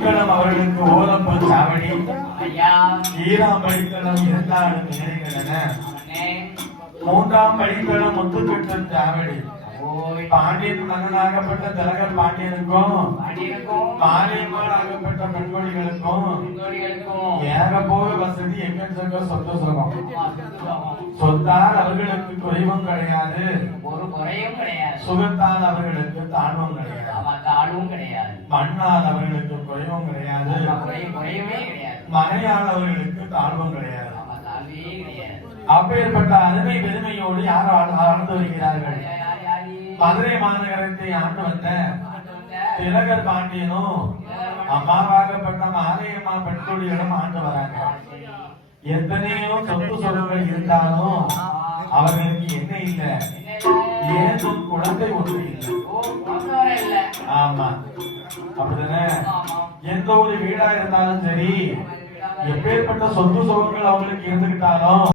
அவர்களுக்கு ஓலப்பல் சாவடி. ஐயா ஈராம் படிக்கணும் இரண்டாடும் நினைகளென மூன்றாம் படிக்கலம் படிக்கணும் பெற்ற சாவடி. பாண்டியன் மன்னனாகப்பட்ட தலகர் பாண்டியனுக்கும் பாண்டியனுக்கும் ஆகப்பட்ட பெண்மணிகளுக்கும் ஏற போக வசதி எக்கச்சக்க சொத்து சுகம் சொத்தால் அவர்களுக்கு குறைவும் கிடையாது ஒரு குறையும் கிடையாது. சுகத்தால் அவர்களுக்கு தாழ்வும் கிடையாது அவர்களுக்கு குறைவும் கிடையாது. ஆமா, கிடையாது தாழ்வும் கிடையாது. அப்பேற்பட்ட அருமை பெருமையோடு யார் ஆழ்ந்து வருகிறார்கள்? மதுரை மாநகரத்தை ஆண்டு வந்த திலகர் பாண்டியனும் அம்மாவாகப்பட்ட மாரியம்மா பெண்கொடிகளும் ஆண்டு வராங்க. எத்தனையோ சொத்து சொத்துகள் இருந்தாலும் அவர்களுக்கு என்ன இல்ல. ஏன் ஏதும் குழந்தை ஒன்று இல்லை. ஆமா. அப்படிதானே? எந்த ஒரு வீடா இருந்தாலும் சரி எப்பேற்பட்ட சொத்து சுகங்கள் அவங்களுக்கு இருந்துகிட்டாலும்